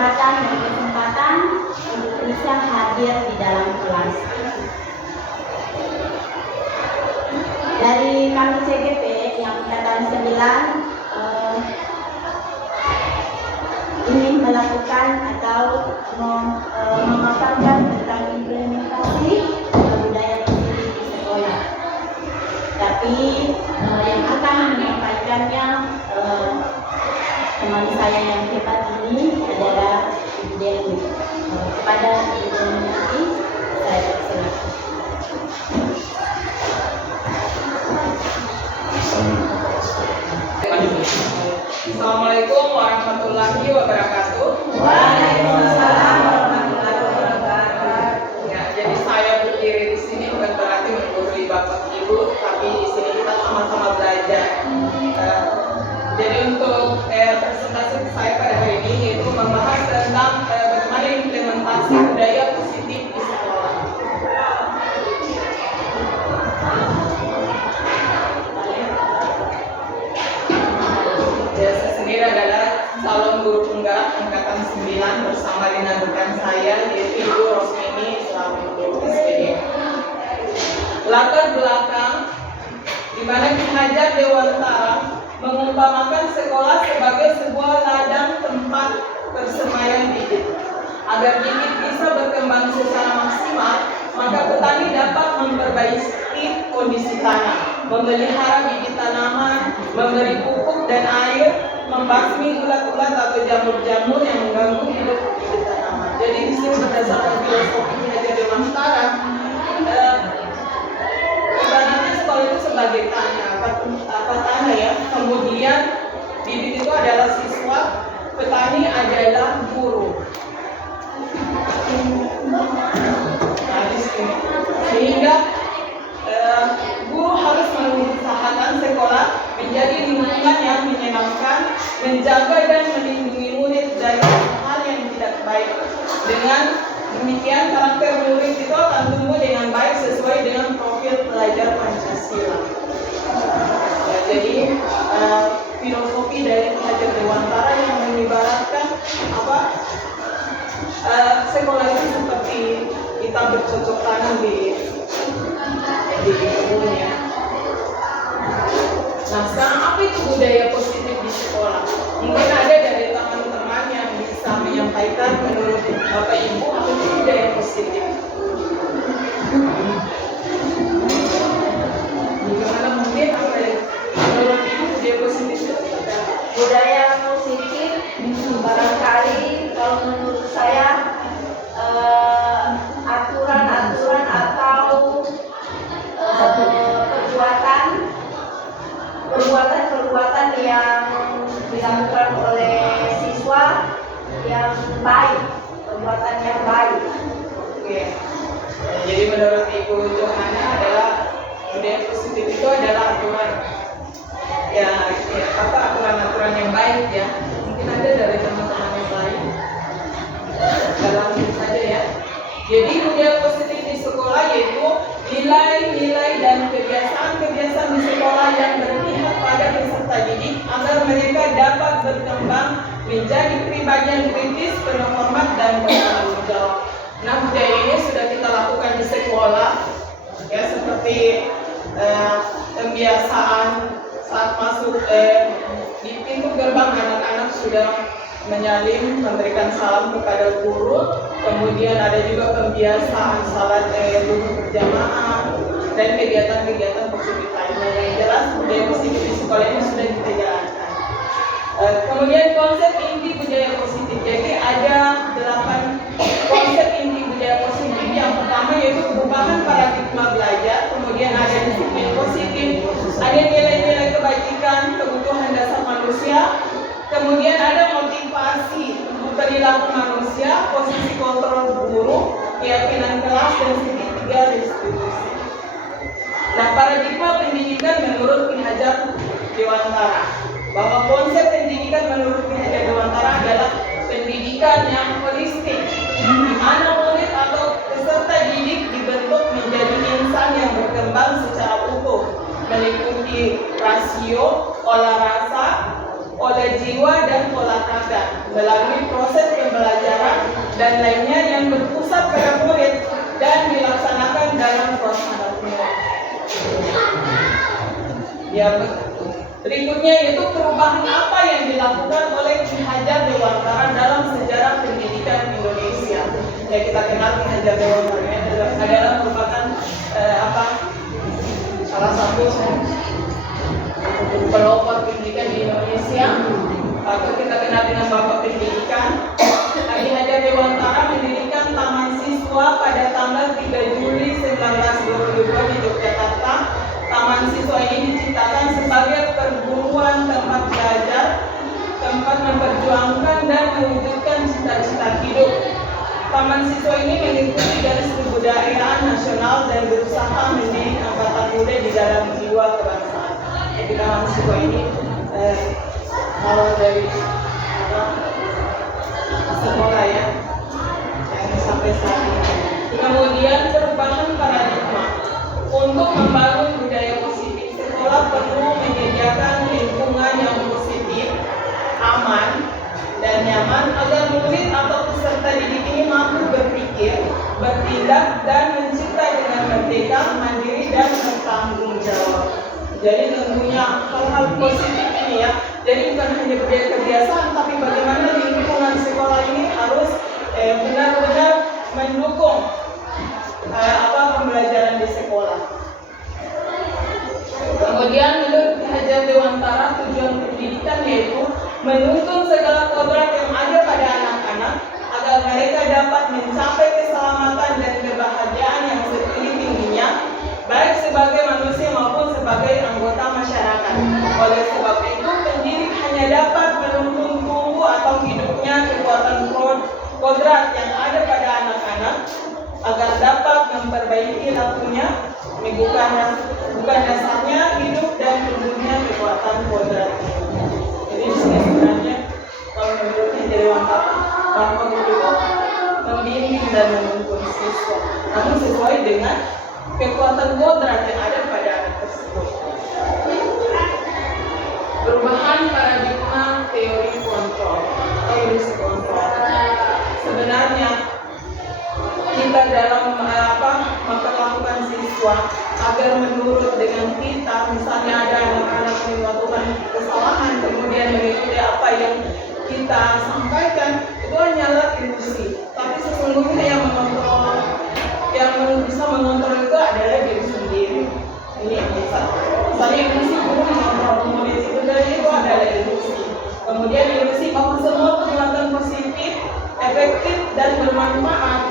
kehormatan dan kesempatan untuk bisa hadir di dalam kelas. Dari kami CGP yang angkatan 9 ingin melakukan atau memaparkan tentang implementasi budaya positif di sekolah. Tapi yang akan menyampaikannya teman saya yang hebat ini adalah Ibu Dewi. Kepada Ibu Dewi, saya persilakan. Assalamualaikum warahmatullahi wabarakatuh. Waalaikumsalam warahmatullahi wabarakatuh. Ya, jadi saya berdiri di sini bukan berarti menggurui Bapak Ibu, tapi di sini kita sama-sama belajar. Jadi untuk presentasi saya pada hari ini yaitu membahas tentang bagaimana implementasi budaya positif di sekolah. Saya sendiri adalah calon guru penggerak angkatan 9 bersama dengan rekan saya yaitu Ibu Rosmini selaku SPD. Latar belakang di mana Ki Hajar Dewantara mengumpamakan sekolah sebagai sebuah ladang tempat persemaian bibit. Agar bibit bisa berkembang secara maksimal, maka petani dapat memperbaiki kondisi tanah, memelihara bibit tanaman, memberi pupuk dan air, membasmi ulat-ulat atau jamur-jamur yang mengganggu hidup bibit tanaman. Jadi di sini berdasarkan filosofi Ki Hajar Dewantara, ibaratnya sekolah itu sebagai tanah, tanah ya. Kemudian bibit itu adalah siswa, petani adalah guru. Nah, di sini sehingga guru harus mengusahakan sekolah menjadi lingkungan yang menyenangkan, menjaga dan melindungi murid dari hal yang tidak baik. Dengan demikian karakter murid itu akan tumbuh dengan baik sesuai dengan profil pelajar Pancasila. Ya, jadi filosofi dari Ki Hajar Dewantara yang mengibaratkan sekolah itu seperti kita bercocok tanam di kebun ya. Nah, sekarang apa itu budaya positif di sekolah? Mungkin ada dari teman-teman yang bisa menyampaikan menurut Bapak Ibu apa itu budaya positif. Bagaimana mungkin apa ya? Menurut Ibu budaya positif itu apa? Budaya positif barangkali kalau menurut saya aturan-aturan atau perbuatan yang dilakukan oleh siswa yang baik, perbuatan yang baik. Oke. Jadi menurut Ibu Johana adalah budaya positif itu adalah aturan aturan yang baik ya. Mungkin ada dari teman-teman yang lain. Langsung saja ya. Jadi budaya positif di sekolah yaitu nilai-nilai dan kebiasaan-kebiasaan di sekolah yang berpihak pada peserta didik agar mereka dapat berkembang menjadi pribadi yang kritis, penuh hormat dan bertanggung jawab. Nah, budaya ini sudah kita lakukan di sekolah ya, seperti pembiasaan saat masuk di pintu gerbang anak-anak sudah menyalin, memberikan salam kepada guru. Kemudian ada juga pembiasaan salat duduk berjamaah dan kegiatan-kegiatan positif lainnya. Yang jelas budaya positif di sekolah ini sudah kita jalankan. Kemudian konsep inti budaya positif. Jadi ada 8 konsep inti budaya positif. Yang pertama yaitu perubahan paradigma belajar. Kemudian ada disiplin positif, ada nilai-nilai kebajikan, kebutuhan dasar manusia. Kemudian ada motivasi perilaku manusia, posisi kontrol guru, keyakinan kelas, dan segitiga restitusi. Nah, paradigma pendidikan menurut Ki Hajar Dewantara, bahwa konsep pendidikan menurut Ki Hajar Dewantara adalah pendidikan yang holistik, di mana murid atau peserta didik dibentuk menjadi insan yang berkembang secara utuh, meliputi rasio, olah rasa, oleh jiwa dan pola kadar melalui proses pembelajaran dan lainnya yang berpusat pada murid dan dilaksanakan dalam suasana umum. Ya, berikutnya yaitu perubahan apa yang dilakukan oleh Ki Hajar Dewantara dalam sejarah pendidikan Indonesia. Ya, kita kenal Ki Hajar Dewantara adalah merupakan salah satu pelopor pendidikan di Indonesia, atau kita kenal dengan Bapak Pendidikan. Ki Hajar Dewantara mendirikan Taman Siswa pada tanggal 3 Juli 1922 di Yogyakarta. Taman siswa ini diciptakan sebagai perguruan tempat belajar, tempat memperjuangkan dan mewujudkan cita-cita hidup. Taman siswa ini mengikuti garis kebudayaan nasional dan berusaha mendidik angkatan muda di dalam jiwa kebangsaan. Jadi taman siswa ini awal dari sekolah ya, yang sampai saat ini. Kemudian perubahan paradigma. Untuk membangun budaya positif, sekolah perlu menyediakan lingkungan yang positif, aman, dan nyaman agar murid atau peserta didik ini mampu berpikir, bertindak, dan mencipta dengan merdeka, mandiri, dan bertanggung jawab. Jadi tentunya hal-hal positif ini ya, jadi bukan hanya budaya kebiasaan, tapi bagaimana lingkungan sekolah ini harus benar-benar mendukung pembelajaran di sekolah. Kemudian menurut Ki Hajar Dewantara, tujuan pendidikan yaitu menuntun segala kodrat yang ada pada anak-anak agar mereka dapat mencapai keselamatan dan kebahagiaan yang setinggi-tingginya, baik sebagai manusia maupun sebagai anggota masyarakat. Oleh sebab itu, pendidik hanya dapat menuntun tumbuh atau hidupnya kekuatan kodrat yang ada pada anak-anak agar dapat memperbaiki lakunya, bukan dasarnya hidup dan tumbuhnya kekuatan kodrat. Jadi sebenarnya kalau menurut Dewantara, bahwa guru itu membimbing dan menuntun siswa, namun sesuai dengan kekuatan kodrat yang ada pada anak tersebut. Perubahan paradigma teori kontrol atau ilusi kontrol. Sebenarnya kita dalam memperlakukan siswa agar menurut dengan kita, misalnya ada anak-anak yang melakukan kesalahan kemudian mengikuti apa yang kita sampaikan, itu hanyalah ilusi. Tapi sesungguhnya yang mengontrol, yang bisa mengontrol itu adalah diri sendiri. Ini yang bisa. Misalnya ilusi guru mengontrol murid, sebenarnya itu adalah ilusi. Kemudian ilusi bahwa semua perbuatan positif, efektif dan bermanfaat.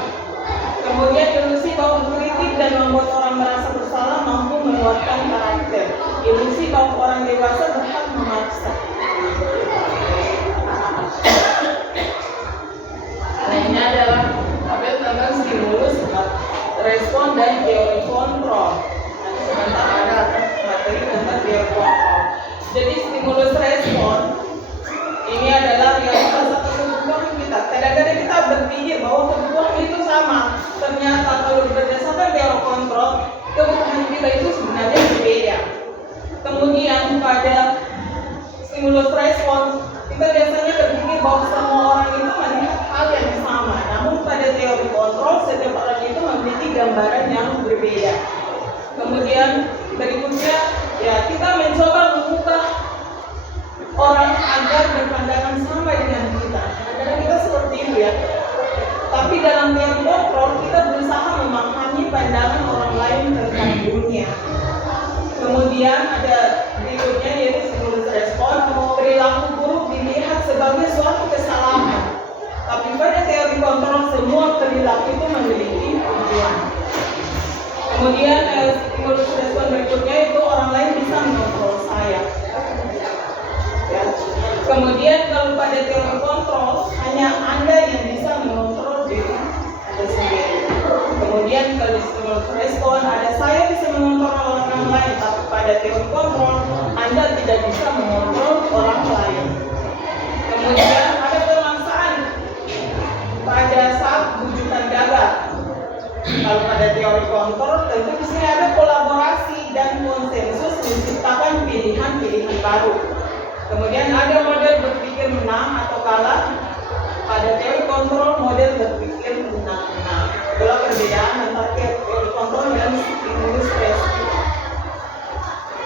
Kemudian ilusi bahwa mengkritik dan membuat orang merasa bersalah mampu menguatkan karakter. Ilusi bahwa orang dewasa berhak memaksa. Nah, ini adalah tabel tentang stimulus, respon, dan teori kontrol. Nanti sebentar ada materi tentang teori kontrol. Jadi stimulus respon ini adalah realitas atau kebutuhan kita. Kadang-kadang kita berpikir bahwa kebutuhan itu sama. Ternyata kalau berdasarkan teori kontrol, kebutuhan kita itu sebenarnya berbeda. Kemudian pada stimulus respon, kita biasanya berpikir bahwa semua orang itu melihat hal yang sama. Namun pada teori kontrol, setiap orang itu memiliki gambaran yang berbeda. Kemudian berikutnya, ya kita mencoba mengubah orang agar berpandangan sama dengan kita. Kadang-kadang kita seperti itu ya. Tapi dalam teori kontrol kita berusaha memahami pandangan orang lain tentang dunia. Kemudian ada berikutnya yaitu stimulus respon. Perilaku buruk dilihat sebagai suatu kesalahan. Tapi pada teori kontrol semua perilaku itu memiliki tujuan. Kemudian stimulus respon berikutnya itu orang lain bisa mengontrol saya. Ya. Kemudian kalau pada teori kontrol hanya Anda yang bisa mengontrol diri Anda sendiri. Kemudian kalau stimulus respon ada saya bisa mengontrol orang lain, tapi pada teori kontrol Anda tidak bisa mengontrol orang lain. Kemudian ada pemaksaan pada saat bujukan gagal. Kalau pada teori kontrol tentu di sini ada kolaborasi dan konsensus menciptakan pilihan-pilihan baru. Kemudian ada model berpikir menang atau kalah. Pada teori kontrol model berpikir perbedaan antara teori kontrol dan stimulus respon.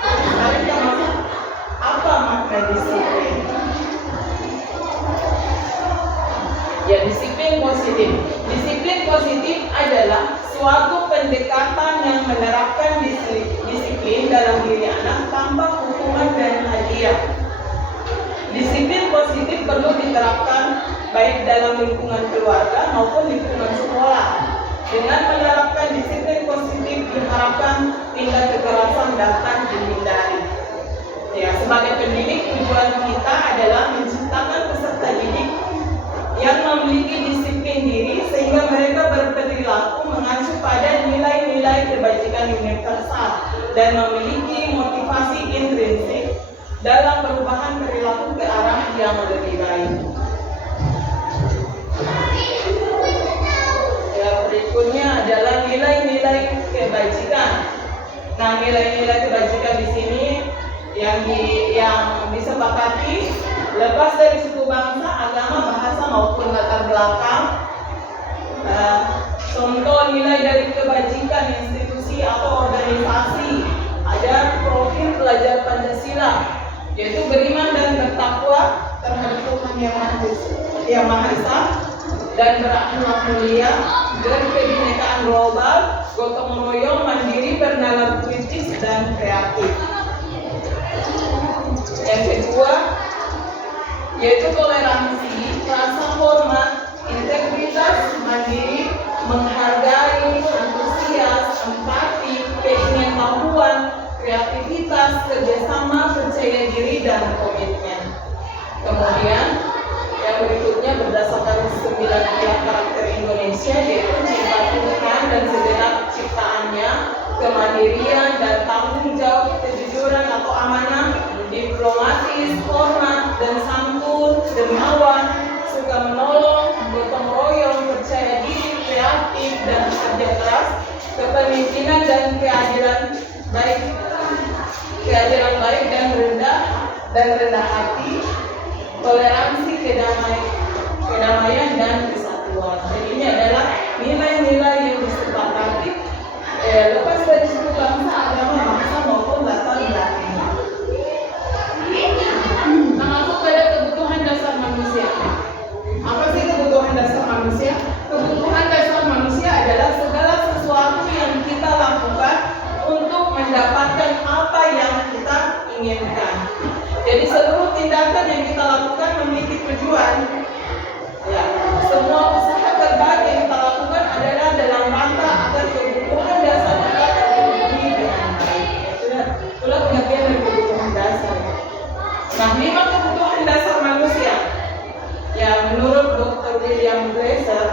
Sekarang kita masuk apa makna disiplin? Ya, disiplin positif. Disiplin positif adalah suatu pendekatan yang menerapkan disiplin dalam diri anak tanpa hukuman dan hadiah. Disiplin positif perlu diterapkan baik dalam lingkungan keluarga maupun lingkungan sekolah. Dengan menerapkan disiplin positif diharapkan tindak kekerasan dapat dihindari. Ya, sebagai pendidik tujuan kita adalah menciptakan peserta didik yang memiliki disiplin diri sehingga mereka berperilaku mengacu pada nilai-nilai kebajikan universal dan memiliki motivasi intrinsik dalam perubahan perilaku ke arah yang lebih baik. Ya, berikutnya adalah nilai-nilai kebajikan. Nah, nilai-nilai kebajikan di sini yang disepakati lepas dari suku bangsa, agama, bahasa maupun latar belakang. Contoh nilai dari kebajikan institusi atau organisasi, ada profil pelajar Pancasila, yaitu beriman dan bertakwa terhadap Tuhan yang Maha Esa dan berakhlak mulia, berkebinekaan global, gotong royong, mandiri, bernalar kritis dan kreatif. Yang kedua yaitu toleransi, rasa hormat, integritas, mandiri, menghargai, antusias, empati, keingintahuan, kreativitas, kerjasama, percaya diri, dan komitmen. Kemudian yang berikutnya berdasarkan 9 pilar karakter Indonesia, yaitu cinta Tuhan dan segenap ciptaannya, kemandirian dan tanggung jawab, kejujuran atau amanah, diplomatis, hormat dan santun, dermawan, suka menolong, gotong royong, percaya diri, kreatif dan kerja keras, kepemimpinan dan keadilan baik dan rendah hati, toleransi, kedamaian dan kesatuan. Jadi ini adalah nilai-nilai yang disepakati lepas dari suku bangsa, agama, bangsa maupun latar belakang. Nah, masuk pada kebutuhan dasar manusia. Apa sih kebutuhan dasar manusia? Kebutuhan dasar manusia adalah segala sesuatu yang kita lakukan untuk mendapatkan apa yang kita inginkan. Jadi seluruh tindakan yang kita lakukan memiliki tujuan. Ya, semua usaha terbaik yang kita lakukan adalah dalam rangka agar kebutuhan dasar kita terpenuhi dengan baik. Itulah pengertian dari kebutuhan dasar. Nah, 5 kebutuhan dasar manusia. Ya, menurut Dr. William Glasser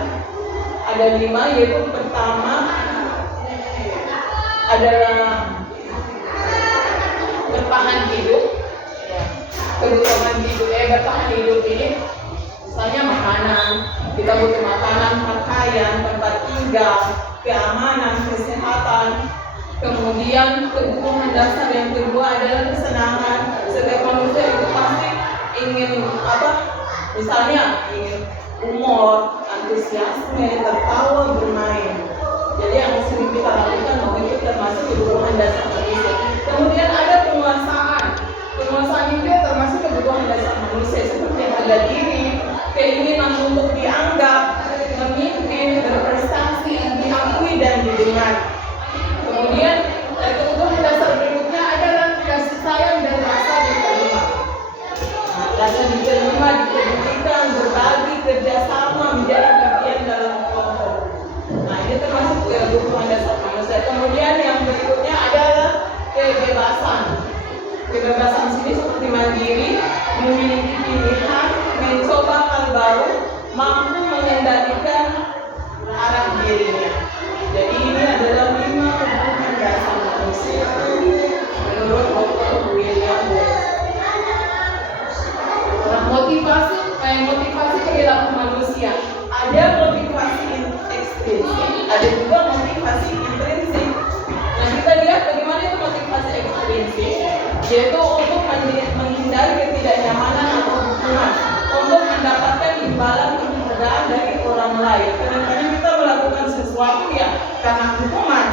ada 5, yaitu pertama adalah bertahan hidup. Ya, kebutuhan hidup, bertahan hidup ini misalnya makanan, kita butuh makanan, pakaian, tempat tinggal, keamanan, kesehatan. Kemudian kebutuhan dasar yang kedua adalah kesenangan. Setiap manusia itu pasti ingin misalnya ingin humor, antusiasme, tertawa, bermain. Jadi yang sering kita lakukan itu termasuk kebutuhan dasar manusia. Kemudian ada penguasaan. Penguasaan itu termasuk kebutuhan dasar manusia seperti harga diri, keinginan untuk dianggap, memimpin, berprestasi, diakui dan didengar. Kemudian kebutuhan dasar berikutnya adalah kasih sayang dan rasa diterima. Nah, rasa diterima, dipedulikan, berbagi, kerjasama, menjadi bagian dalam kelompok. Nah, ini termasuk kebutuhan dasar manusia. Kemudian yang berikutnya adalah kebebasan. Kebebasan sini seperti mandiri, memiliki pilihan, mencoba hal baru, mampu mengendalikan arah dirinya. Jadi ini adalah 5 kebutuhan dasar manusia menurut Dr. William Glasser. Nah, motivasi perilaku manusia. Ada motivasi ekstrinsik, ada juga motivasi intrinsik. Nah, kita lihat bagaimana itu motivasi ekstrinsik, yaitu untuk menghindari ketidaknyamanan atau hukuman, untuk mendapatkan imbalan penghargaan dari orang lain. Kadang-kadang kita melakukan sesuatu sesuatu ya karena hukuman.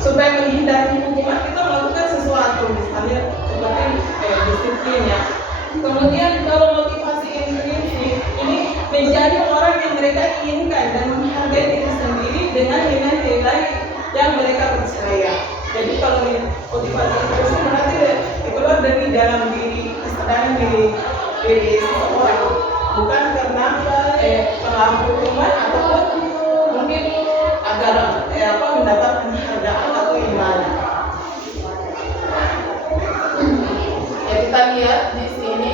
Supaya menghindari hukuman kita melakukan sesuatu, misalnya seperti disiplin ya. Kemudian kalau motivasi intrinsik ini menjadi orang yang mereka inginkan dan menghargai diri sendiri dengan nilai-nilai yang mereka percaya. Jadi kalau motivasi intrinsik berarti keluar dari dalam diri, kesadaran diri seseorang, bukan karena pengaruh hukuman ataupun mungkin agar mendapat penghargaan atau imbalan. Ya, kita lihat di sini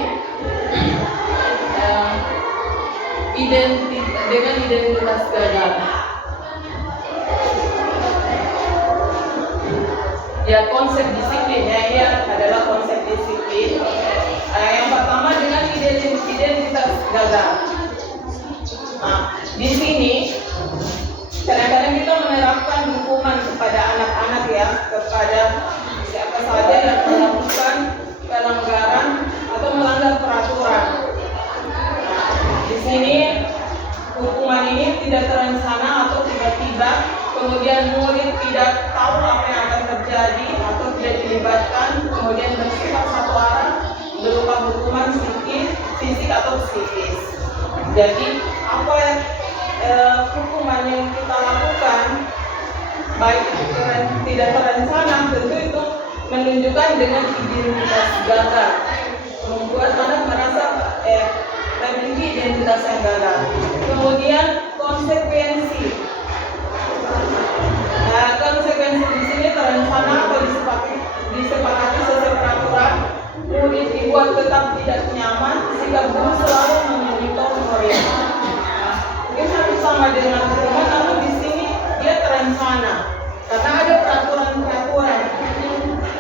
dengan identitas gagal. Ya, konsep disiplin ya adalah konsep disiplin. Yang pertama dengan identitas gagal. Nah, di sini kadang-kadang kita menerapkan hukuman kepada anak-anak ya, kepada siapa saja yang melakukan pelanggaran atau melanggar peraturan. Nah, di sini hukuman ini tidak terencana atau tiba-tiba, kemudian murid tidak tahu apa yang akan terjadi atau tidak dilibatkan, kemudian bersifat satu arah berupa hukuman fisik atau psikis. Jadi apa yang hukuman yang kita lakukan baik itu tidak terencana, tentu itu menunjukkan dengan identitas gagal, membuat anak merasa memiliki identitas yang gagal. Kemudian konsekuensi. Nah, konsekuensi di sini terencana atau disepakati sesuai peraturan, murid dibuat tetap tidak nyaman jika guru selalu memonitor murid. Mungkin hampir sama dengan hukuman, namun di sini dia terencana karena ada peraturan-peraturan.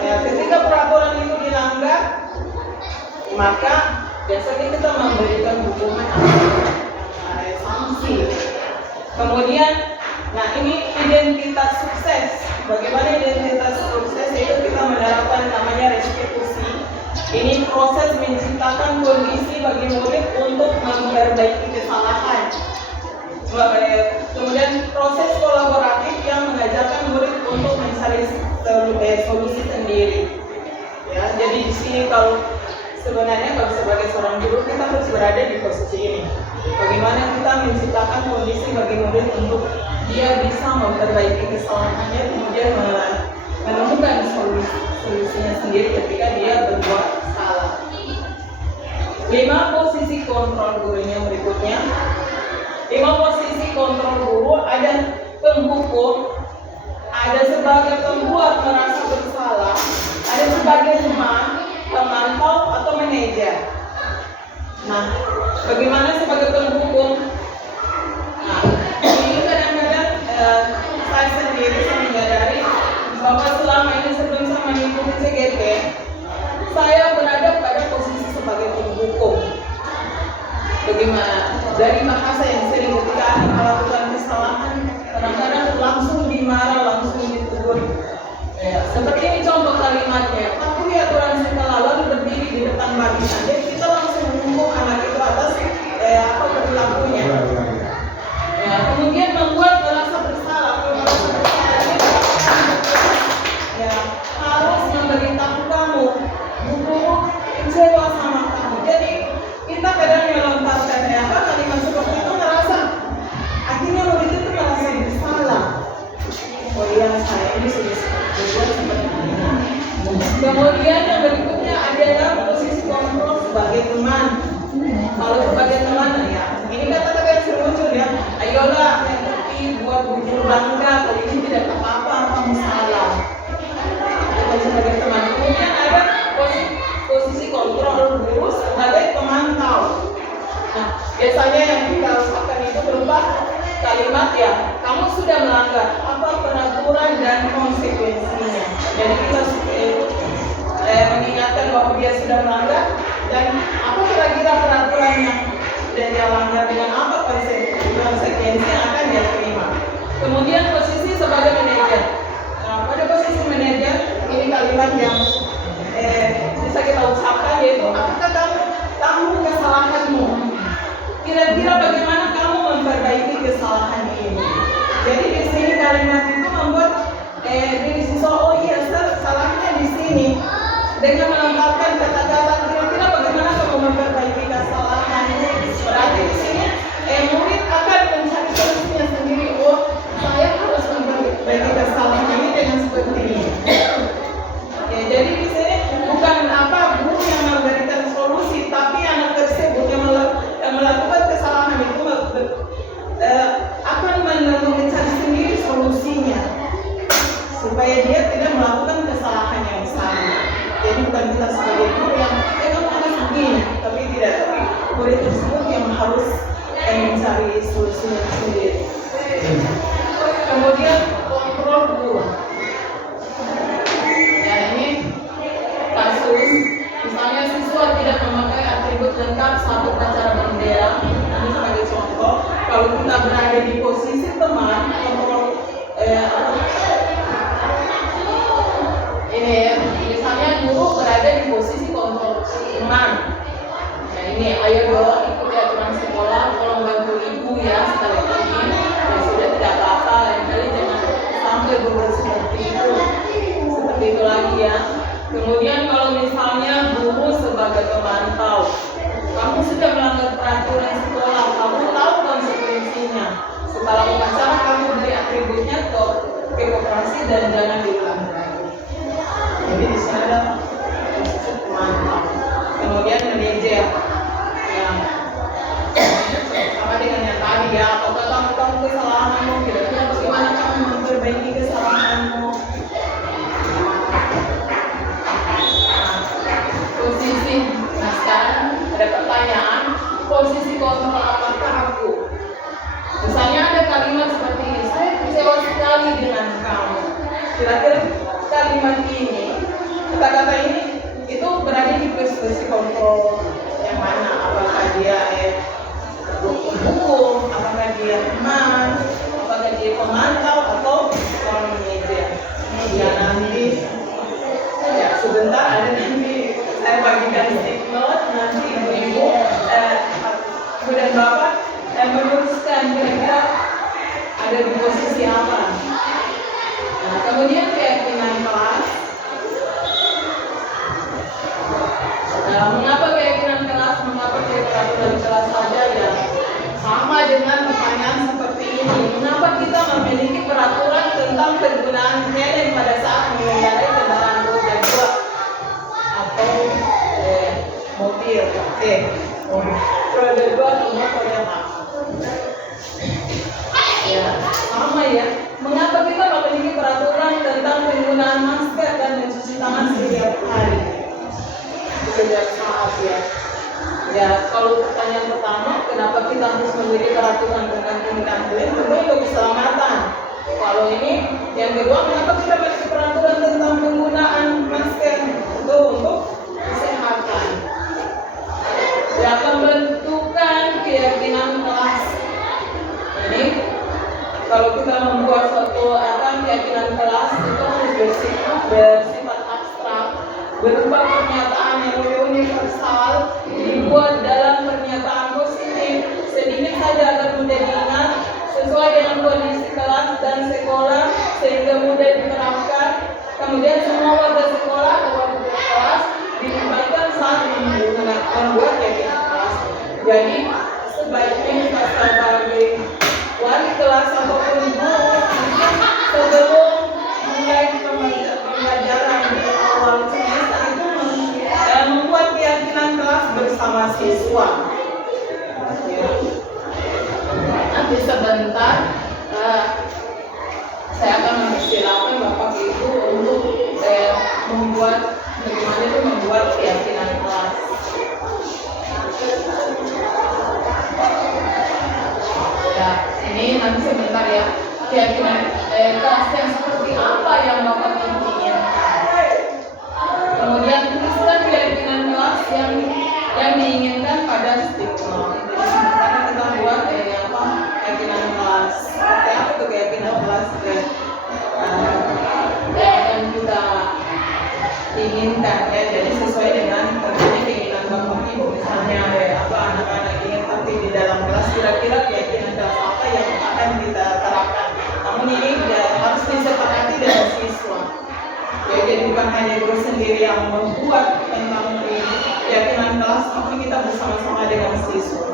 Ya, ketika peraturan itu dilanggar, maka biasanya kita memberikan hukuman atau sanksi. Kemudian, nah ini identitas sukses. Bagaimana identitas sukses? Itu kita menerapkan namanya restitusi. Ini proses menciptakan kondisi bagi murid untuk memperbaiki kesalahan. Kemudian proses kolaboratif yang mengajarkan murid untuk mencari solusi sendiri. Ya, jadi di sini kalau sebagai seorang guru kita harus berada di posisi ini. Bagaimana kita menciptakan kondisi bagi murid untuk dia bisa memperbaiki kesalahannya, kemudian menemukan solusinya sendiri ketika dia berbuat salah. 5 posisi kontrol gurunya berikutnya. 5 posisi kontrol guru, ada penghukum, ada sebagai pembuat merasa bersalah, ada sebagai teman, pemantau atau manajer. Nah, bagaimana sebagai penghukum? Nah, ini kadang-kadang saya sendiri menyadari bahwa selama ini sebelum saya mengikuti CGP, saya berada pada posisi sebagai penghukum. Bagaimana? Dari bahasa yang sering ketika anak melakukan kesalahan, kadang-kadang langsung dimarah, langsung ditegur. Seperti ini contoh kalimatnya, patuhi aturan sekolah lalu berdiri di depan barisan. Jadi kita langsung menghukum anak itu atas perilakunya. Ya, kemudian membuat merasa bersalah. Ya, harus memberitahu kamu, gurumu kecewa sama kamu. Jadi kita kadang melontarkan kalimat seperti itu merasa akhirnya murid itu merasa bersalah. Oh iya, saya ini sudah berbuat seperti ini. Kemudian yang berikutnya adalah posisi kontrol sebagai teman. Kalau sebagai teman ya, ini kata-kata yang sering muncul ya. Ayolah, buat bujur bangga, kalau ini tidak apa-apa, kamu salah. Itu sebagai teman. Kemudian ada posisi kontrol guru sebagai pemantau. Nah, biasanya yang kita lakukan itu berupa kalimat ya, kamu sudah melanggar apa peraturan dan konsekuensinya. Jadi kita mengingatkan bahwa dia sudah melanggar dan apa kira-kira peraturan yang sudah dia langgar dengan apa konsekuensi yang akan dia terima. Kemudian posisi sebagai manajer. Nah, pada posisi manajer ini kalimat yang bisa kita ucapkan yaitu apakah kamu tahu kesalahanmu? Kira-kira bagaimana kamu memperbaiki kesalahan ini? harus mencari solusinya sendiri. Kemudian kontrol guru. Ya, ini kasus misalnya siswa tidak memakai atribut lengkap saat upacara bendera. Ini sebagai contoh, kalau kita berada di posisi teman, kontrol ini ya, misalnya guru berada di posisi kontrol teman. Nah ini, ayo dong ikuti aturan sekolah, tolong bantu ibu ya sekali lagi. Ya sudah, tidak apa-apa, lain kali jangan sampai berbuat seperti itu lagi ya. Kemudian kalau misalnya guru sebagai pemantau, kamu sudah melanggar peraturan sekolah, kamu tahu konsekuensinya. Setelah upacara kamu beri atributnya ke koperasi dan jangan diulang lagi. Jadi di sini ada pemantau. Kemudian manajer, yang sama dengan yang tadi ya. Apakah kamu tahu kesalahanmu? Kira-kira bagaimana kamu memperbaiki kesalahanmu? Posisi. Nah sekarang ada pertanyaan, posisi kontrol apakah aku? Misalnya ada kalimat seperti ini, saya kecewa sekali dengan kamu. Kira-kira kalimat ini, kata-kata ini itu berada di posisi kontrol yang mana? Apakah dia hukum, apakah dia teman, apakah dia pemantau atau orang manajer? Ya nanti ya sebentar ada nanti saya bagikan stick note, nanti ibu-ibu ibu dan bapak menuliskan kira-kira ada di posisi apa. Nah, kemudian keyakinan kelas. Nah, mengapa keyakinan kelas, mengapa peraturan kelas ada ya? Sama dengan pertanyaan seperti ini. Mengapa kita memiliki peraturan tentang penggunaan helm pada saat mengendarai kendaraan roda 2 atau mobil, roda 2 atau motor yang ya, sama ya. Mengapa kita memiliki peraturan tentang penggunaan masker dan mencuci tangan setiap hari? Setiap saat ya. Ya, kalau pertanyaan pertama, kenapa kita harus memiliki peraturan tentang penggunaan helm? Tentu untuk keselamatan. Kalau ini, yang kedua, kenapa kita memiliki peraturan tentang penggunaan masker? Itu untuk kesehatan. Ya, pembentukan keyakinan kelas. Ini, kalau kita membuat suatu keyakinan kelas itu harus bersifat abstrak, berupa pernyataan yang universal, dibuat dalam pernyataan positif, sedikit saja agar mudah diingat, sesuai dengan kondisi kelas dan sekolah sehingga mudah diterapkan. Kemudian semua warga sekolah atau warga kelas dilibatkan saat membuat keyakinan kelas. Jadi sebaiknya kita sebagai wali kelas ataupun guru sebelum mulai pembelajaran di awal semester itu membuat keyakinan kelas bersama siswa. Ya. Nanti sebentar saya akan mempersilahkan Bapak Ibu untuk membuat bagaimana itu membuat keyakinan kelas. Ya, ini nanti sebentar ya, keyakinan kelas yang seperti apa yang Bapak Ibu inginkan. Kemudian tuliskan keyakinan kelas yang diinginkan pada stigma. Karena kita buat keyakinan kelas. Seperti apa itu keyakinan kelas yang akan kita inginkan ya. Jadi sesuai dengan keinginan Bapak Ibu. Misalnya anak-anak ingin tampil di dalam kelas, kira-kira keyakinan kelas apa yang akan kita terapkan. Namun ini harus disepakati dengan siswa. Ya, jadi bukan hanya guru sendiri yang membuat tentang keyakinan kelas, tapi kita bersama-sama dengan siswa.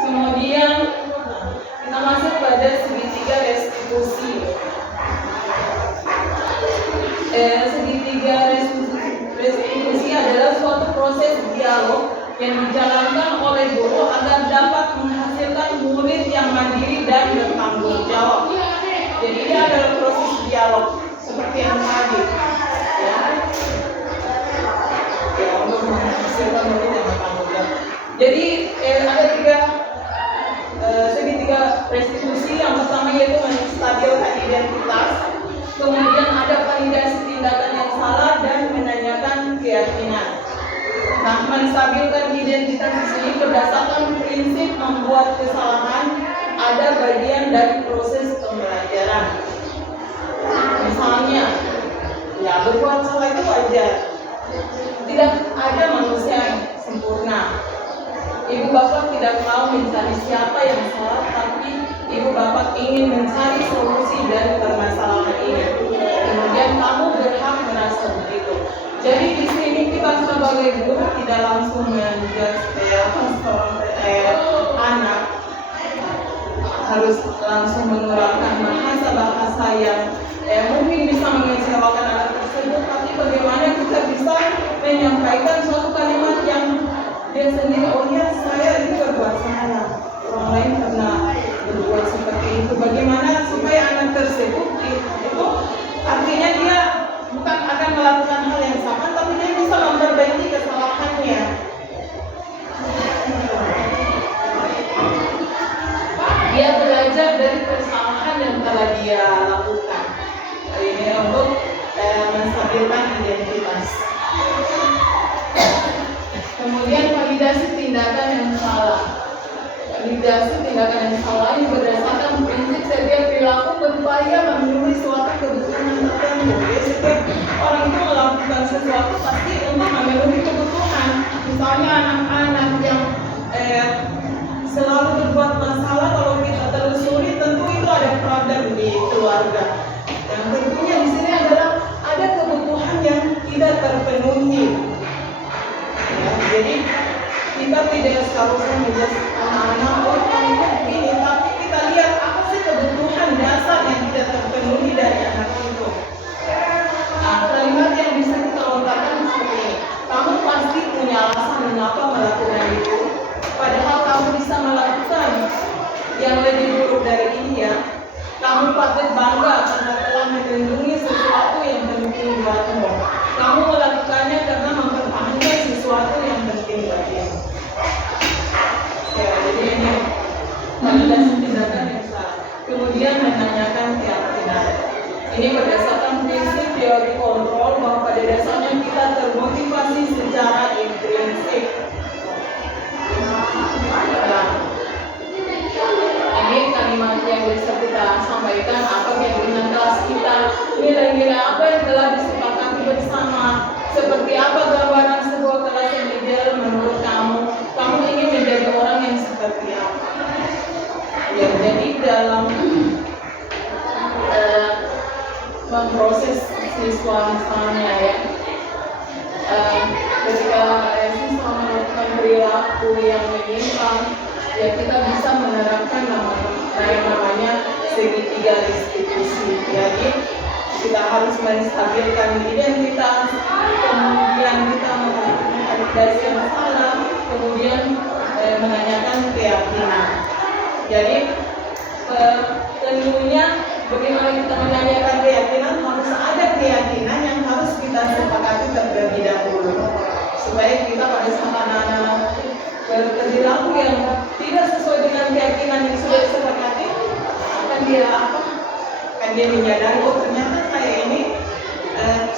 Kemudian kita masuk pada segitiga restitusi. Segitiga restitusi adalah suatu proses dialog yang dijalankan oleh guru agar dapat menghasilkan murid yang mandiri dan bertanggung jawab. Jadi ini adalah proses dialog seperti yang tadi, ya untuk menghasilkan murid yang bertanggung jawab. Jadi ada segitiga restitusi. Yang pertama yaitu menstabilkan identitas, kemudian ada validasi tindakan yang salah dan menanyakan keyakinan. Nah, menstabilkan identitas di sini berdasarkan prinsip membuat kesalahan ada bagian dari proses pembelajaran. Misalnya, ya berbuat salah itu wajar. Tidak ada manusia yang sempurna. Ibu bapak tidak mau mencari siapa yang salah, tapi ibu bapak ingin mencari solusi dari permasalahan ini. Kemudian kamu berhak merasa begitu. Jadi di sini kita sebagai guru tidak langsung menjudge anak, harus langsung mengeluarkan bahasa-bahasa yang mungkin bisa mengecewakan anak tersebut, tapi bagaimana kita bisa menyampaikan suatu kalimat yang dia sendiri, oh ya saya ini berbuat salah, orang lain pernah berbuat seperti itu. Bagaimana supaya anak tersebut itu artinya dia bukan akan melakukan hal yang sama, tapi dia bisa memperbaiki kesalahannya. Dia belajar dari kesalahan yang telah dia lakukan. Ini untuk menstabilkan identitas. Kemudian validasi tindakan yang salah. Validasi tindakan yang salah ini berdasarkan prinsip setiap perilaku berupaya memenuhi suatu kebutuhan tertentu. Jadi setiap orang itu melakukan sesuatu pasti untuk memenuhi kebutuhan. Misalnya anak-anak yang selalu berbuat masalah, kalau kita telusuri tentu itu ada problem di keluarga. Yang tentunya di sini adalah ada kebutuhan yang tidak terpenuhi. Ya, jadi kita tidak seharusnya menjadi anak-anak ini, tapi kita lihat apa sih kebutuhan dasar yang tidak terpenuhi dari anak itu. Nah, kalimat yang bisa kita lontarkan seperti ini. Kamu pasti punya alasan mengapa melakukan itu, padahal kamu bisa melakukan yang lebih buruk dari ini ya. Kamu patut bangga karena telah melindungi sesuatu yang penting buatmu. Kamu melakukannya karena mempertahankan sesuatu yang penting bagimu. Ya, jadi ini validasi tindakan yang salah. Kemudian menanyakan keyakinan. Ini berdasarkan prinsip teori kontrol bahwa pada dasarnya kita termotivasi secara intrinsik. Nah, ini kalimat yang bisa kita sampaikan apa keyakinan kelas kita, nilai-nilai apa yang telah disepakati bersama, seperti apa gambaran sebuah kelas yang ideal menurut kamu. Kamu ingin menjadi orang yang seperti apa? Ya, jadi dalam memproses siswa misalnya ya, ketika siswa melakukan perilaku yang menyimpang, ya kita bisa menerapkan yang namanya segitiga restitusi. Jadi kita harus menstabilkan identitas, kemudian kita melakukan validasi yang salah, kemudian menanyakan keyakinan. Jadi tentunya bagaimana kita menanyakan keyakinan, harus ada keyakinan yang harus kita sepakati terlebih dahulu, supaya kita pada saat anak-anak berperilaku yang tidak sesuai dengan keyakinan yang sudah disepakati, akan dia menyadari, oh ternyata saya ini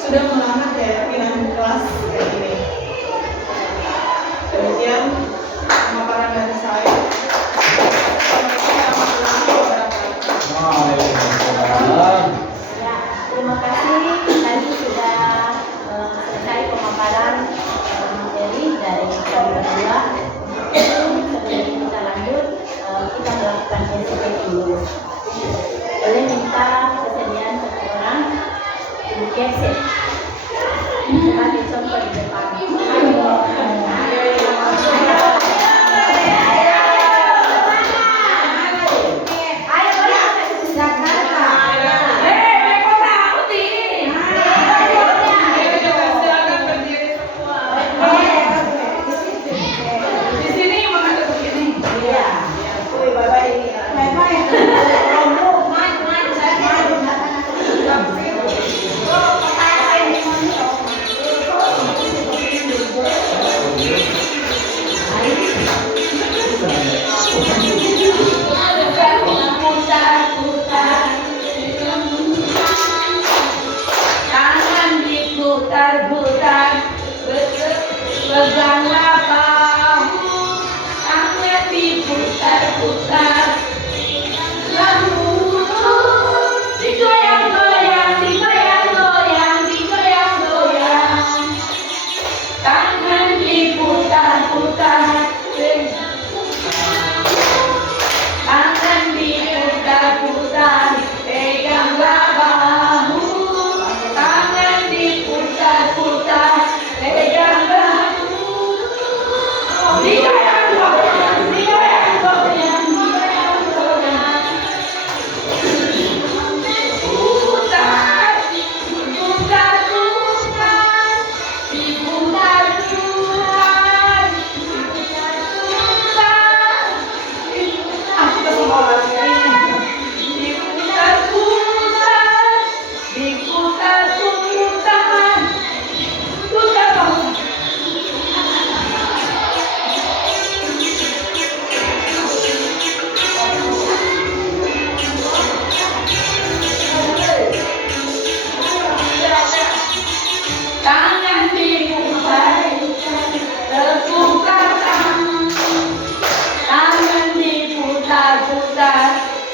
sudah melanggar keyakinan kelas kayak ini. Demikian pemaparan dari saya. Ya, terima kasih. Tadi sudah selesai pemaparan materi dari kedua. Sebelum kita lanjut, kita melakukan SPP dulu. Boleh minta kesediaan satu orang ibu keset sebagai contoh di depan. putar-putar. Lalu digoyang-goyang, digoyang-goyang, digoyang-goyang. Tangan diputar-putar. Tangan diputar-putar. Peganglah bahu. Tangan diputar-putar. Peganglah bahu. Digoyang-goyang, digoyang-goyang, digoyang-goyang. Putar, diputar-putar, diputar-putar, diputar-putar. Kita semua diputar-putar, diputar-putar, putar bahu. Tangan diputar, terputar tangan diputar-putar,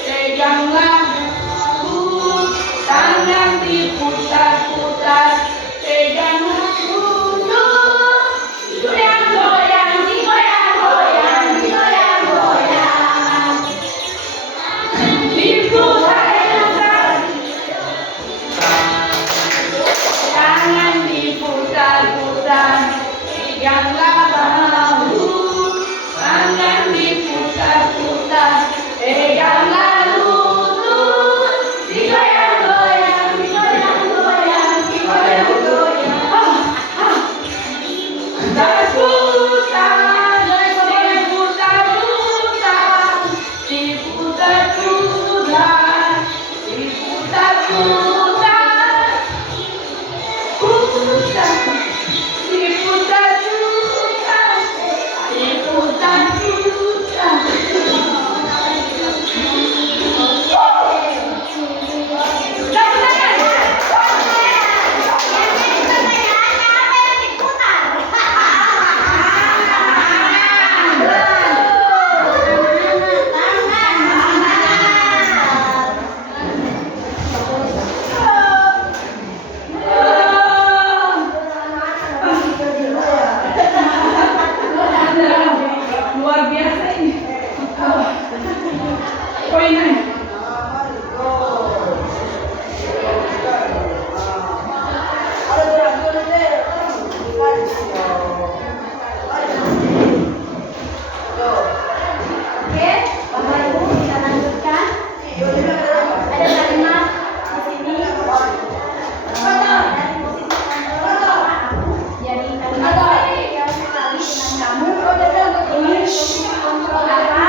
peganglah bahu. Tangan diputar-putar, peganglah bahu. Goyang-goyang, digoyang-goyang, digoyang-goyang. Diputar-putar. Tangan diputar-putar, peganglah bahu. Tangan diputar-putar, peganglah lutut. Digoyang-goyang, digoyang-goyang, digoyang-goyang. Diputar-putar, diputar-putar, diputar-putar, diputar-putar. Putar, diputar-putar, diputar-putar. Luar biasa ini. Poinnya. Oke, Bapak Ibu kita lanjutkan. Ada kalimat di sini. Dari posisi kontrol aku. Jadi kalimat yang sekali dengan kamu. Ini posisi kontrol apa?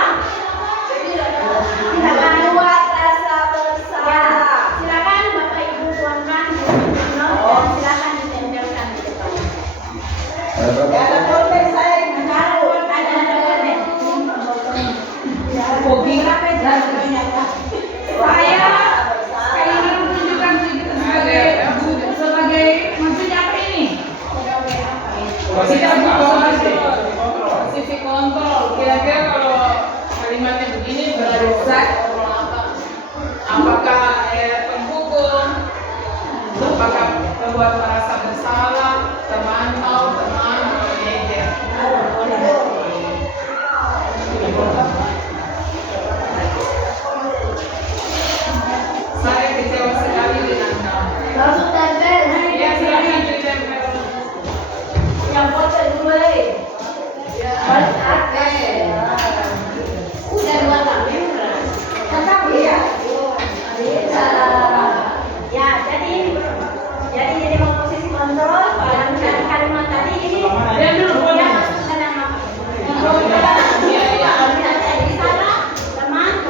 Silakan. Buat rasa bersalah. Silakan Bapak Ibu tuangkan di not dan silakan ditempelkan di depan. Jangan boleh saya menaruh. Ada boleh. Bobby dan Saya sekali lagi menunjukkan diri kita sebagai maksudnya apa ini? Posisi kontrol. Kira-kira kalau kalimatnya begini berarti kontrol apa? Apakah penghukum? Apakah membuat merasa bersalah? Termantau, teman, manajer. Saya kecewa sekali dengan kamu. langsung tempel. Ya, silakan ditempel. Yang foto dulu deh. Udah dua kali. Tetap ya. Ya, jadi mau posisi kontrol yang kalimat tadi ini Diam dulu, yang masuk ke dalam di sana teman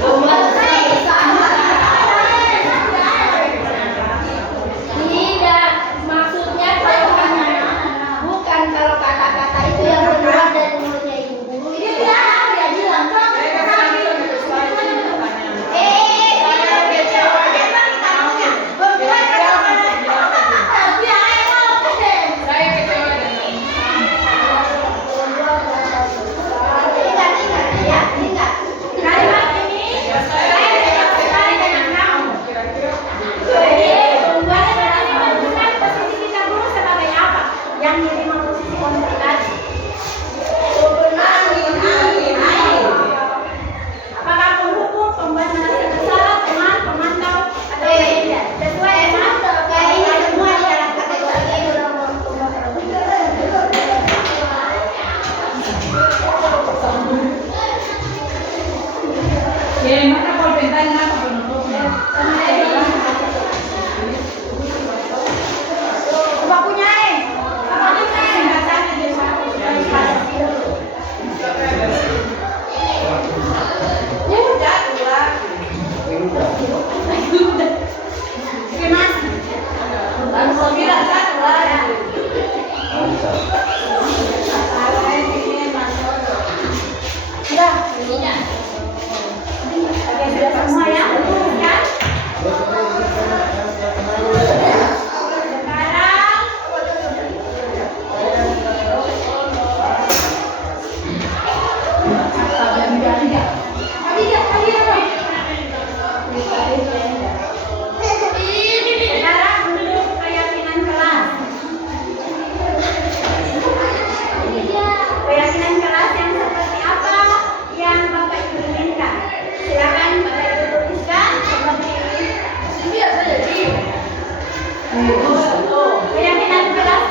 Rumah mana pulpen mana penutupnya? Apa punya Apa punya Udah dua. Mas. Baru mau bilang satu lah. Sudah, sudah. Oke, sudah semua ya, kan? Sekarang untuk keyakinan kelas. Keyakinan kelas yang seperti apa yang Bapak Ibu inginkan? Silakan Bapak Ibu tuliskan seperti keyakinan kelas.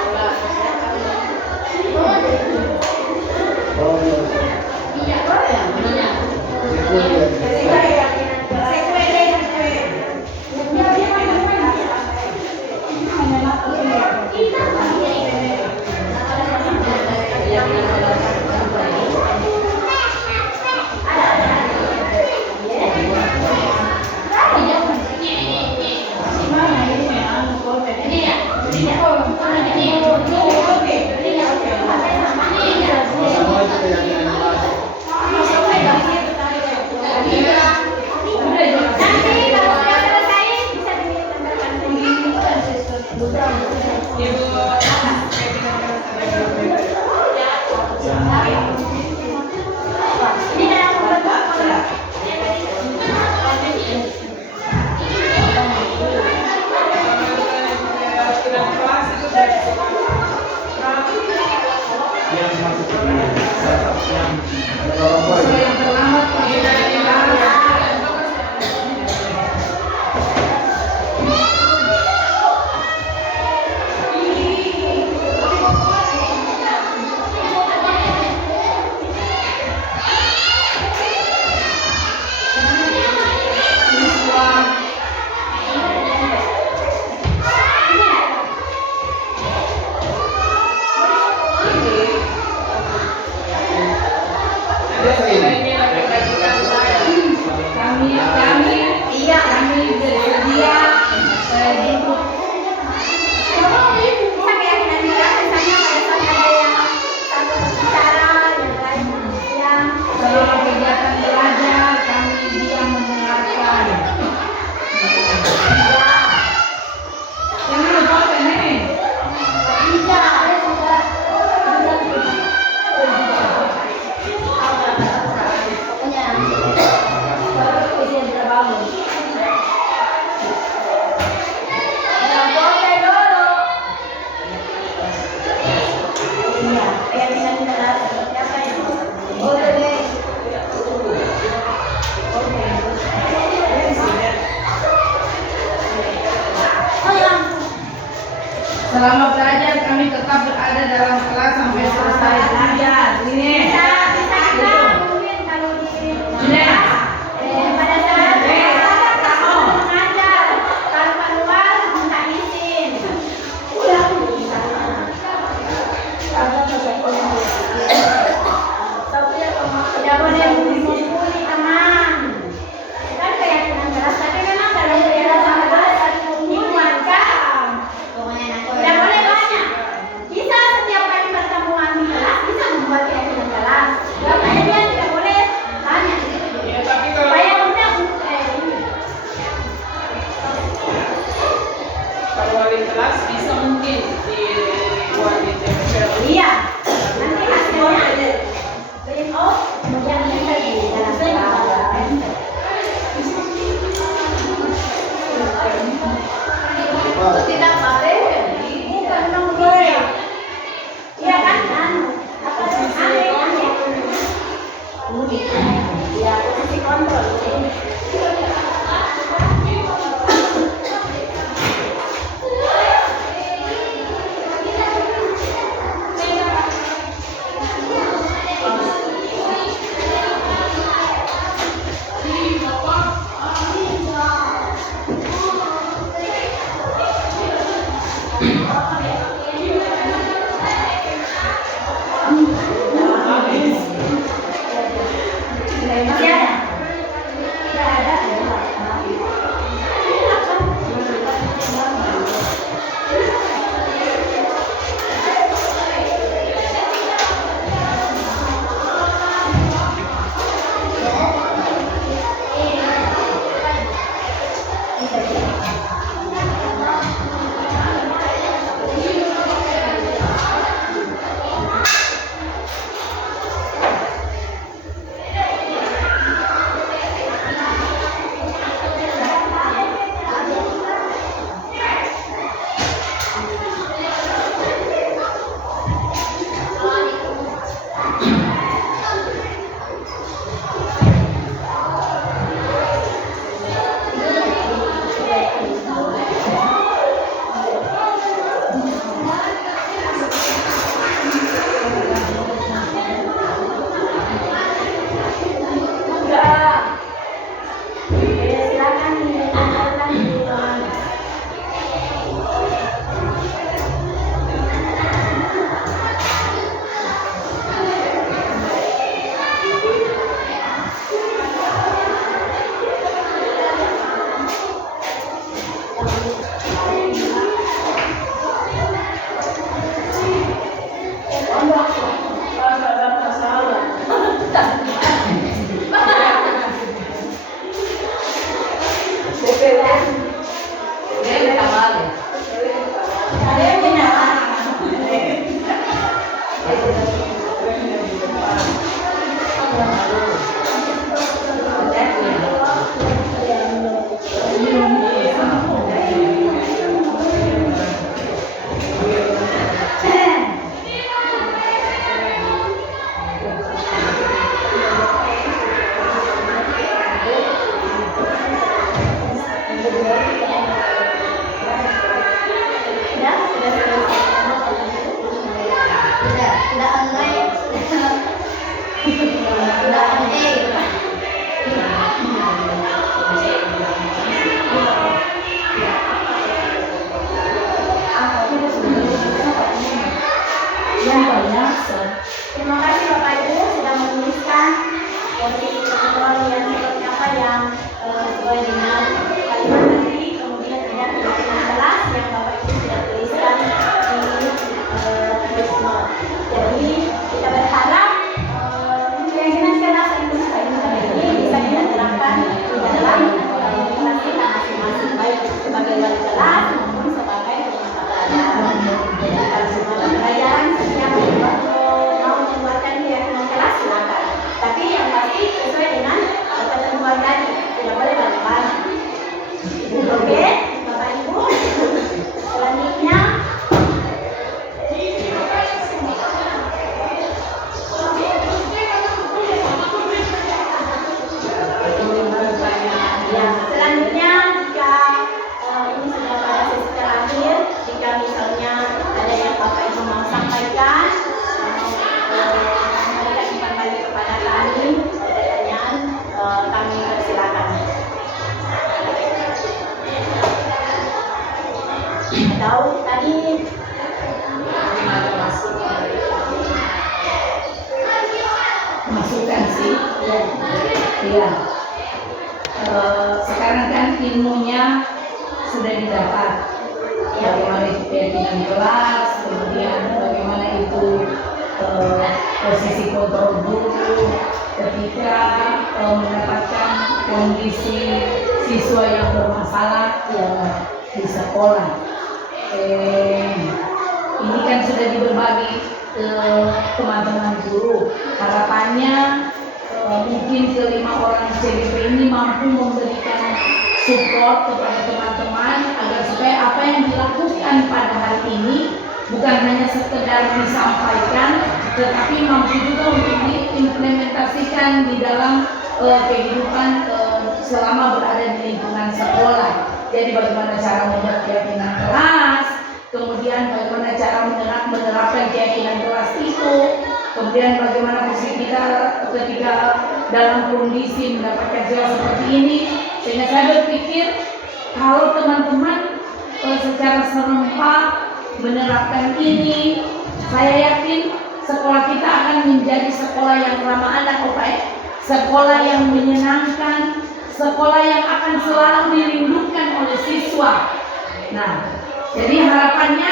Selama belajar kami tetap berada dalam kelas sampai selesai belajar. Ini. Mungkin kalau di pada saat mengajar, kalau keluar minta izin. Tidak boleh mengumpuli teman. Kan keyakinan kelas, tapi memang dalam keyakinan kelas dikuatkan. Tidak boleh banyak. Bisa setiap kali pertemuan di kelas bisa membuat keyakinan kelas. Masih ada? Tidak ada. Terima kasih Bapak Ibu sudah menuliskan posisi ketentuan yang seperti apa yang sesuai dengan kalimat tadi. Kemudian ada keyakinan kelas yang Bapak Ibu sudah tuliskan di note. Jadi kita berharap keyakinan kelas itu ini bisa kita terapkan di dalam kelas kita masing-masing, baik sebagai wali kelas maupun sebagai peserta pelajaran. Jadi kalau semua pelajaran setiap mau membuatkan keyakinan kelas silakan. Tapi yang pasti sesuai dengan ketentuan tadi, tidak boleh banyak-banyak. Oke, Bapak Ibu. Selanjutnya selanjutnya jika ini sudah pada sesi terakhir, jika misalnya ada yang Bapak Ibu mau sampaikan, sampaikan kembali kepada kami, ada pertanyaan, kami persilakan. Atau tadi masukan sih, iya. Sekarang kan ilmunya sudah didapat, bagaimana itu keyakinan kelas, kemudian bagaimana itu posisi kontrol guru ketika mendapatkan kondisi siswa yang bermasalah di sekolah. Ini kan sudah berbagi ke teman-teman guru. Harapannya mungkin kelima orang CDP ini mampu memberikan support kepada teman-teman agar supaya apa yang dilakukan pada hari ini bukan hanya sekedar disampaikan, tetapi mampu juga untuk diimplementasikan di dalam kehidupan selama berada di lingkungan sekolah. Jadi bagaimana cara membuat keyakinan kelas, kemudian bagaimana cara menerapkan keyakinan kelas itu, kemudian bagaimana posisi kita ketika dalam kondisi mendapatkan siswa seperti ini. Sehingga saya berpikir kalau teman-teman secara serempak menerapkan ini, saya yakin sekolah kita akan menjadi sekolah yang ramah anak, Bapak. sekolah yang menyenangkan, sekolah yang akan selalu dirindukan oleh siswa. Nah, jadi harapannya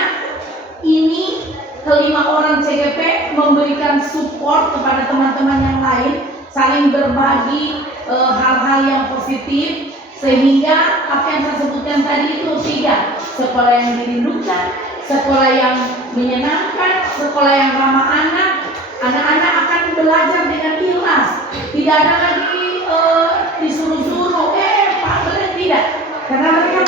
ini kelima orang CGP memberikan support kepada teman-teman yang lain, saling berbagi hal-hal yang positif, sehingga apa yang saya sebutkan tadi itu 3, sekolah yang dirindukan, sekolah yang menyenangkan, sekolah yang ramah anak. Anak-anak akan belajar dengan ikhlas, tidak ada lagi disuruh-suruh, Pak boleh tidak, karena mereka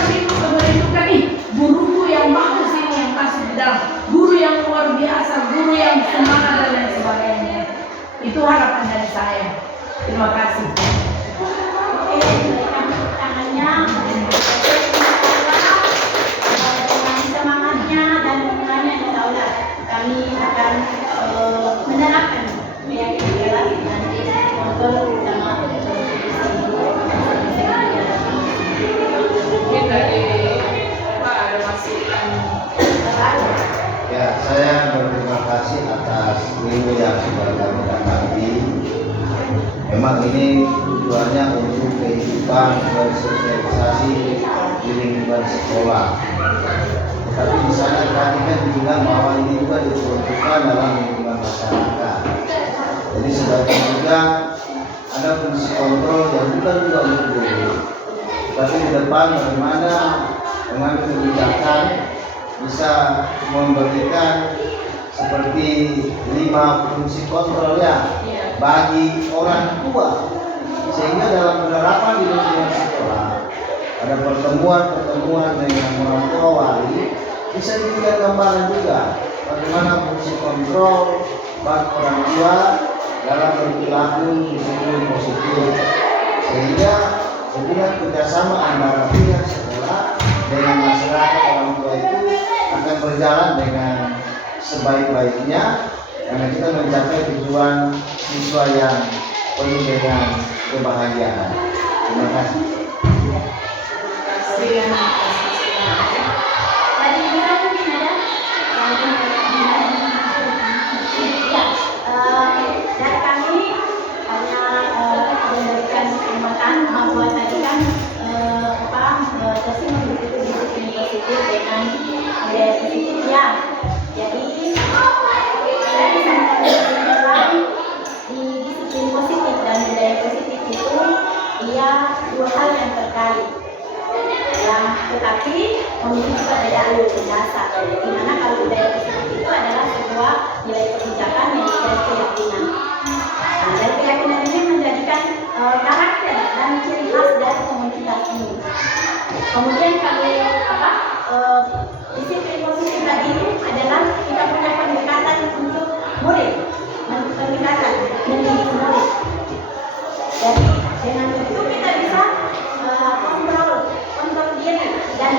merindukan guruku yang bagus ini yang masuk di dalam, guru yang luar biasa, guru yang semangat dan lain sebagainya. Itu harapan dari saya. Terima kasih. Oke, berikan tepuk tangannya. Dengan semangatnya dan dukungannya, insya Allah kami akan menerapkan keyakinan kelas dan kontrol sama Mungkin dari Pak ada masukan. Ya, saya berterima kasih atas minggu yang sudah kami dapati. Memang ini tujuannya untuk kehidupan bersosialisasi di lingkungan sekolah. Tetapi di sana tadi kan dibilang bahwa ini juga diperuntukkan dalam lingkungan masyarakat. Jadi sebagian juga ada fungsi kontrol yang bukan juga untuk guru. Tapi di depan bagaimana mengambil kebijakan bisa memberikan seperti 5 fungsi kontrol ya bagi orang tua, sehingga dalam penerapan di lingkungan sekolah ada pertemuan dengan orang tua wali bisa diberikan gambaran juga bagaimana fungsi kontrol bagi orang tua dalam berperilaku disiplin positif, sehingga hubungan kerjasama antara pihak sekolah dengan masyarakat orang tua itu akan berjalan dengan sebaik-baiknya karena kita mencapai tujuan siswa yang penuh dengan kebahagiaan. Terima kasih. Tadi juga mungkin ada dari kami hanya memberikan kesempatan bahwa tadi kan testing mengikuti disiplin positif dengan budaya positif ya. Jadi saya bisa menjelaskan di disiplin positif dan budaya positif itu dia 2 hal yang terkait. Yang tetapi memiliki perbedaan mendasar. Dimana kalau budaya positif itu adalah sebuah nilai kebijakan yang dari keyakinan. Nah, dari keyakinan ini menjadikan karakter dan ciri khas dari komunitas ini. Kemudian kalau disiplin positif tadi ini adalah kita punya pendekatan untuk murid, pendekatan mendidik murid. Jadi dengan itu kita bisa kontrol diri dan